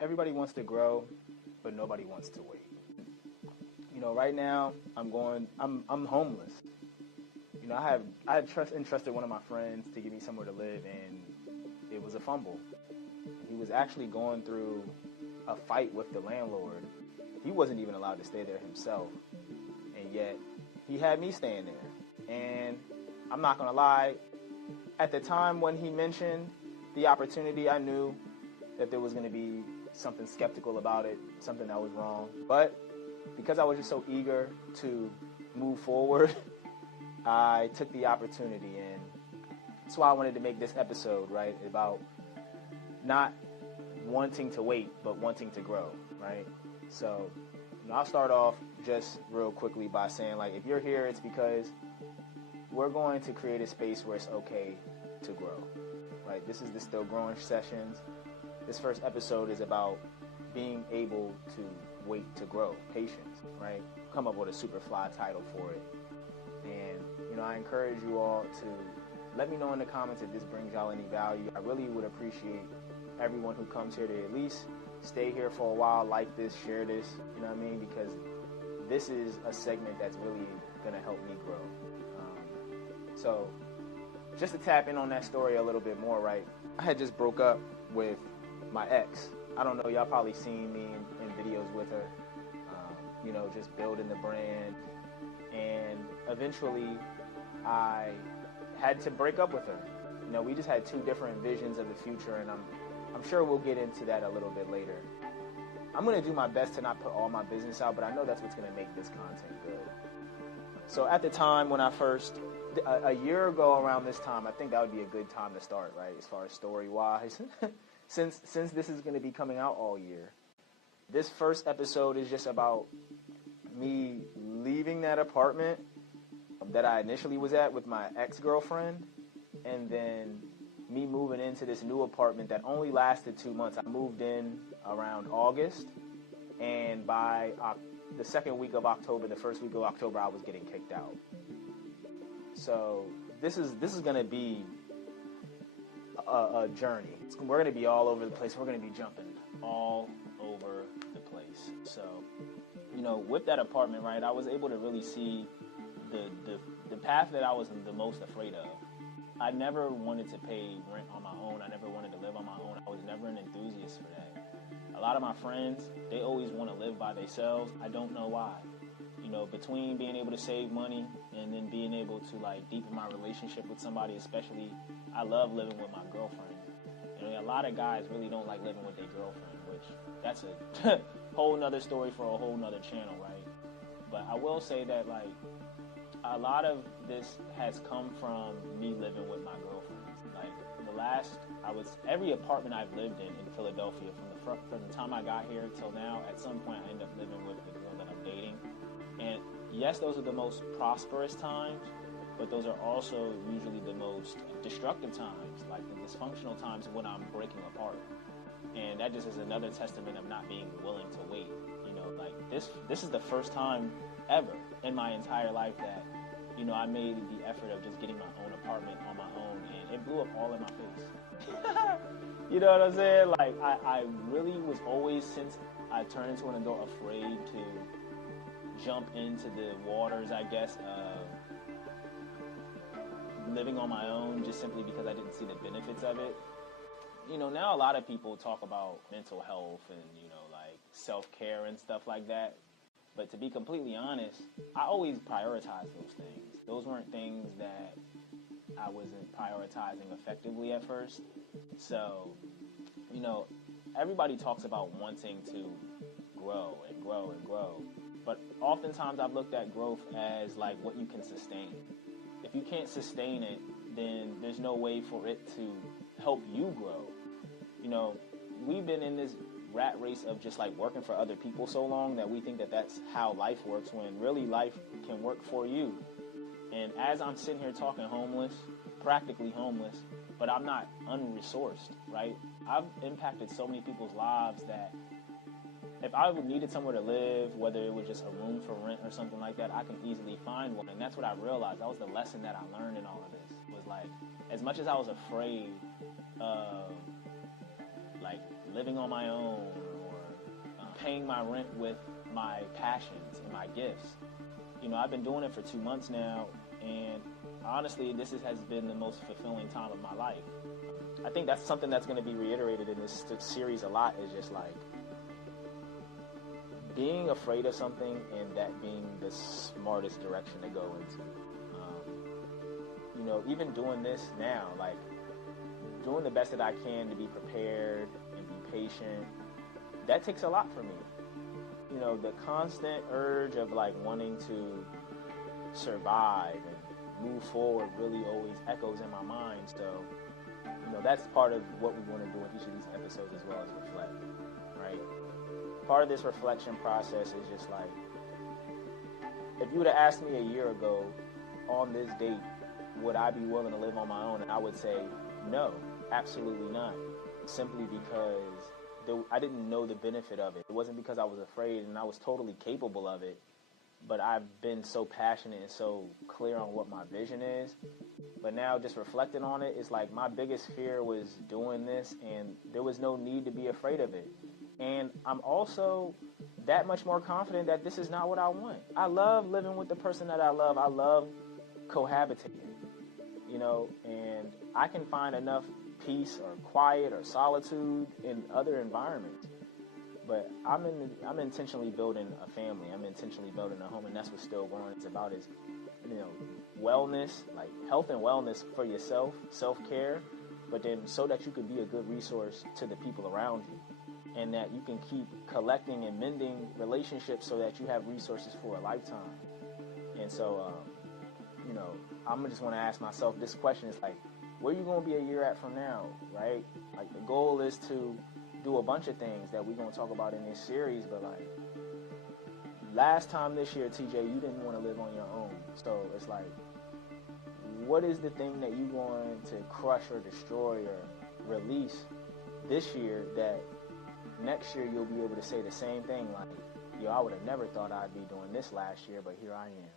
Everybody wants to grow, but nobody wants to wait. Right now I'm homeless. I had entrusted one of my friends to give me somewhere to live, and it was a fumble. He was actually going through a fight with the landlord. He wasn't even allowed to stay there himself, and yet he had me staying there. And I'm not gonna lie, at the time when he mentioned the opportunity, I knew that there was gonna be something skeptical about it, something that was wrong. But because I was just so eager to move forward, I took the opportunity, and that's why I wanted to make this episode, right, about not wanting to wait, but wanting to grow, right? So I'll start off just real quickly by saying, like, if you're here, it's because we're going to create a space where it's okay to grow, right? This is the Still Growing Sessions. This first episode is about being able to wait to grow, patience, right? Come up with a super fly title for it. And, I encourage you all to let me know in the comments if this brings y'all any value. I really would appreciate everyone who comes here to at least stay here for a while, like this, share this, you know what I mean? Because this is a segment that's really going to help me grow. So just to tap in on that story a little bit more, right? I had just broke up with my ex. I don't know, y'all probably seen me in videos with her, just building the brand. And eventually I had to break up with her. We just had two different visions of the future, and I'm sure we'll get into that a little bit later. I'm going to do my best to not put all my business out, but I know that's what's going to make this content good. So at the time when I first, a year ago around this time, I think that would be a good time to start, right, as far as story-wise, since this is going to be coming out all year. This first episode is just about me leaving that apartment that I initially was at with my ex-girlfriend, and then me moving into this new apartment that only lasted 2 months. I moved in around August, and by the second week of October, the first week of October, I was getting kicked out. So this is going to be a journey. We're going to be all over the place. We're going to be jumping all over the place. So, with that apartment, right, I was able to really see the path that I was the most afraid of. I never wanted to pay rent on my own. I never wanted to live on my own. I was never an enthusiast for that. A lot of my friends, they always want to live by themselves. I don't know why. Between being able to save money and then being able to, deepen my relationship with somebody, especially, I love living with my girlfriend. A lot of guys really don't like living with their girlfriend, which that's a whole nother story for a whole nother channel, right? But I will say that, a lot of this has come from me living with my girlfriends. Every apartment I've lived in Philadelphia, from the time I got here till now, at some point I end up living with the girl that I'm dating. And yes, those are the most prosperous times, but those are also usually the most destructive times, like the dysfunctional times when I'm breaking apart. And that just is another testament of not being willing to wait. This is the first time ever in my entire life that, I made the effort of just getting my own apartment on my own, and it blew up all in my face. You know what I'm saying? I really was always, since I turned into an adult, afraid to jump into the waters, I guess, of living on my own, just simply because I didn't see the benefits of it. Now a lot of people talk about mental health and, self-care and stuff like that. But to be completely honest, I always prioritized those things. Those weren't things that I wasn't prioritizing effectively at first. So, everybody talks about wanting to grow and grow and grow. But oftentimes I've looked at growth as what you can sustain. If you can't sustain it, then there's no way for it to help you grow. We've been in this rat race of just working for other people so long that we think that that's how life works, when really life can work for you. And as I'm sitting here talking homeless, practically homeless, but I'm not unresourced, right? I've impacted so many people's lives that if I needed somewhere to live, whether it was just a room for rent or something like that, I can easily find one. And that's what I realized. That was the lesson that I learned in all of this. Was as much as I was afraid of living on my own, paying my rent with my passions and my gifts. You know, I've been doing it for 2 months now, and honestly, has been the most fulfilling time of my life. I think that's something that's going to be reiterated in this series a lot, is just like being afraid of something and that being the smartest direction to go into. You know, even doing this now, like doing the best that I can to be prepared and be patient, that takes a lot from me. You know, the constant urge of like wanting to survive and move forward really always echoes in my mind. So, you know, that's part of what we want to do in each of these episodes, as well as reflect, right? Part of this reflection process is just like, if you would have asked me a year ago on this date, would I be willing to live on my own? And I would say, no, absolutely not. Simply because I didn't know the benefit of it. It wasn't because I was afraid, and I was totally capable of it, but I've been so passionate and so clear on what my vision is. But now just reflecting on it, it's like my biggest fear was doing this, and there was no need to be afraid of it. And I'm also that much more confident that this is not what I want. I love living with the person that I love. I love cohabitating, you know, and I can find enough peace or quiet or solitude in other environments. But I'm intentionally building a family. I'm intentionally building a home, and that's what Still Growing is about, is, you know, wellness, like health and wellness for yourself, self-care, but then so that you can be a good resource to the people around you, and that you can keep collecting and mending relationships so that you have resources for a lifetime. And so, you know, I'm just want to ask myself this question, is like, where you going to be a year at from now, right? Like, the goal is to do a bunch of things that we're going to talk about in this series, but like, last time this year, TJ, you didn't want to live on your own. So it's like, what is the thing that you're going to crush or destroy or release this year that next year you'll be able to say the same thing, like, yo, I would have never thought I'd be doing this last year, but here I am.